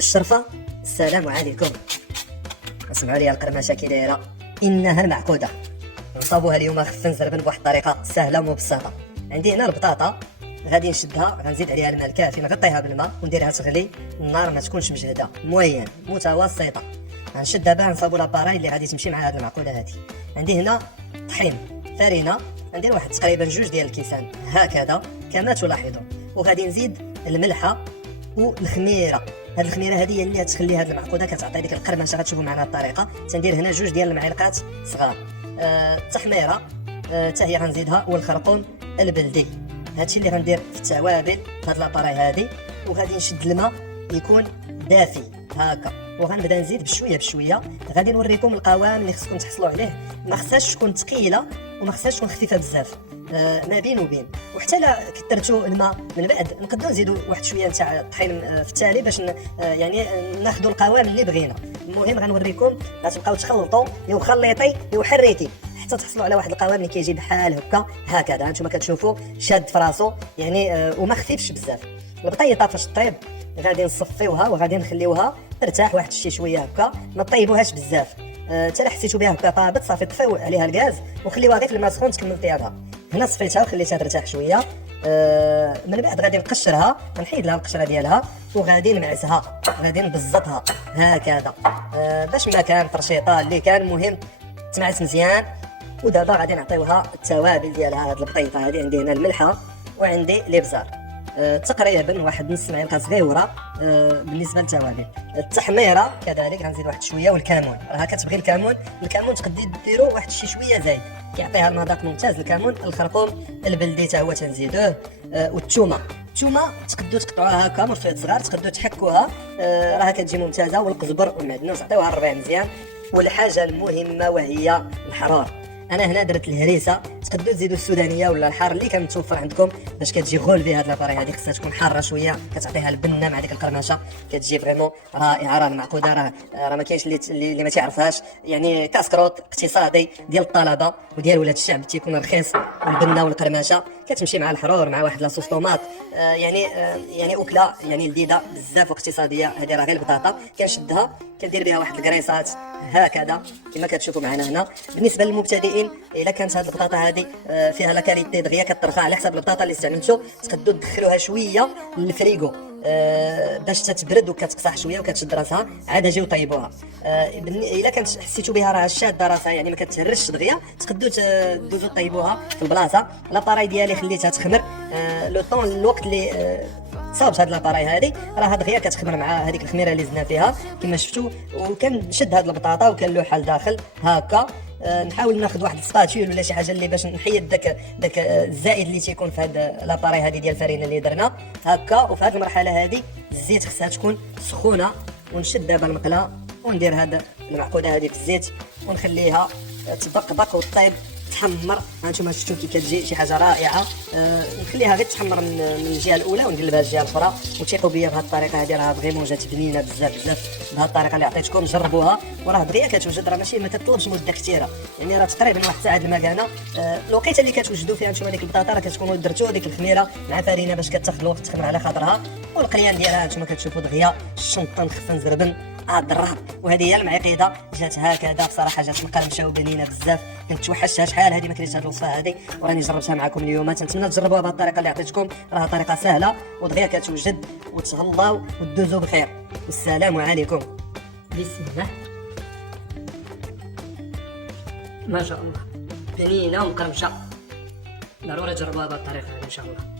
الشرفة. السلام عليكم. اسمعوا لي القرمشه كي دايره، انها المعقوده. نصاوبوها اليوم خفن زربن بواحد الطريقه سهله ومبسطه. عندي هنا البطاطا، غادي نشدها، غنزيد عليها الماء الكافي، نغطيها بالماء ونديرها تغلي. النار ما تكونش مجهده، موين متوسطه. غنشد دابا نصاوبو لاباراي اللي غادي تمشي مع هذه المعقوده هذه. عندي هنا طحين، فرينه، ندير واحد تقريبا 2 ديال الكيسان هكذا كما تلاحظون، وغادي نزيد الملحه والخميره. هاد الخميره هذه هي اللي غتخلي هاد المعقوده كتعطي ديك القرمشه. غتشوفوا معنا الطريقه. تندير هنا 2 ديال المعالق صغار. التحميره حتى هي غنزيدها، والخرقوم البلدي. هادشي اللي غندير في التوابل في هاد لاباراي هادي. وغادي نشد الماء يكون دافي هكا، وغنبدا نزيد بشويه بشويه. غادي نوريكم القوام اللي خصكم تحصلوا عليه. ما خصهاش تكون ثقيله وما خصهاش تكون خفيفه بزاف، ما بين وبين. وحتى لا كثرتوا الماء من بعد نقدروا نزيدوا واحد شويه نتاع الطحين في التالي باش يعني ناخذوا القوام اللي بغينا. المهم غنوريكم، غتبقاو تخلطوا يا خليطي يا حريتي حتى تحصلوا على واحد القوام اللي كيجي بحال هكذا. هانتوما كتشوفوا شاد في راسو يعني، وما خفيفش بزاف. البطيطه فاش طيب غادي نصفيوها وغادي نخليوها ترتاح واحد شي شويه هكا، ما طيبوهاش بزاف. حتى لا حسيتوا بها هكا طابت صافي طفيو عليها الغاز وخليوها غير في الماء سخون تكمل طيابها. هنا صفيتها وخليتها ترتاح شويه. من بعد غادي نقشرها، نحيد لها القشره ديالها وغادي نمعسها، غادي نبزطها هكذا باش ما كان فرشيطه اللي كان مهم تمعس مزيان. ودابا غادي نعطيوها التوابل ديالها. هاد البطيطه هذه عندي هنا الملحه وعندي الابزار، تقريبا واحد نص معلقه صغيره. بالنسبه للتوابل التحميره كذلك غنزيد واحد شويه، والكمون راه كتبغي الكمون تقدروا ديروا واحد شي شويه زايد كيعطيها المذاق ممتاز. الكمون، الخرقوم البلدي حتى هو تنزيدوه. والثومه تقدروا تقطعوها هكا مرفيات صغار، تقدروا تحكوها، راه كتجي ممتازه. والقزبر والمعدنوس عطيوها الربيع مزيان. والحاجه المهمه وهي الحراره. انا هنا درت الهريسه، تقدروا تزيدوا السودانيه ولا الحار اللي كان متوفر عندكم باش كتجي غول في هاد لاباري هذه. خصها تكون حاره شويه، كتعطيها البنه مع ديك القرمشه، كتجي فريمون رائعه. راه المعقوده راه ما كاينش اللي ما تعرفهاش يعني. كاسكروط اقتصادي ديال الطلبه وديال ولاد الشعب، تيكون رخيص. البنه والقرمشه كتمشي مع الحرور مع واحد لاصوص طوماط، يعني اكله يعني لذيذه بزاف واقتصاديه. هذه راه غير البطاطا كنشدها كندير بها واحد الكريسات هكذا كما كتشوفوا معنا هنا. بالنسبه للمبتدئين، الا كانت هذه البطاطا هذه فيها لا كاليتي دغيا كترخى على حسب البطاطا اللي استعملتو، تقدروا تدخلوها شويه للفريغو باش تتبرد وكتقصح شويه وكتشد راسها، عاد اجيو طيبوها. الا كانت حسيتوا بها راه شاده راسها يعني ما كتهرش دغيا، تقدروا تدوزوا طيبوها في البلاصه. لاباراي ديالي خليتها تخمر لو طون، الوقت اللي صابت هاد لاباراي هادي راه دغيا كتخمر مع هذيك الخميره اللي زدنا فيها كما شفتوا. وكنشد هاد البطاطا وكنلوحها لداخل هكا. نحاول ناخذ واحد السباتول ولا شي حاجه اللي باش نحيد داك الزائد اللي تيكون في هاد لاباراي هادي ديال الفرينه اللي درنا هكا. وفي هاد المرحله هادي الزيت خصها تكون سخونه. ونشد دابا المقله وندير هاد المعقوده هادي في الزيت ونخليها تبقبق وطيب تحمر. هانتوما شفتوا كي كتجي شي حاجه رائعه. نخليها غير تحمر من الجهه الاولى ونقلبها الجهه الاخرى. وثيقوا بيا بهذه الطريقه هذه راه فريمون جات بنينه بزاف بهذه الطريقه اللي عطيتكم. جربوها وراه دغيا كتوجد، راه ماشي ما تطلبش مده كثيره يعني، راه تقريبا واحد ساعه المكانه. الوقيته اللي كتوجدوا فيها نتوما ديك البطاطا راه كتكونوا درتوا ديك الخميره مع فرينه باش كتاخذ الوقت تخمر على خاطرها. والقليان ديالها نتوما كتشوفوا دغيا الشنطه نخفن زربن الدراب. وهذه هي المعقيده جات هكذا. بصراحه جات مقرمشه وبنينه بزاف، كنت توحشتها شحال هذه ما كريتش هذه الوصفه هذه، وراني جربتها معكم اليوم. تنتمنى تجربوها بهذه الطريقه اللي عطيتكم، راه طريقه سهله ودغيا كتوجد. وتهلاو وتدوزوا بخير، والسلام عليكم. بسم الله ما شاء الله، بنينه ومقرمشه. ضروري تجربوها بهذه الطريقه هذه ان شاء الله.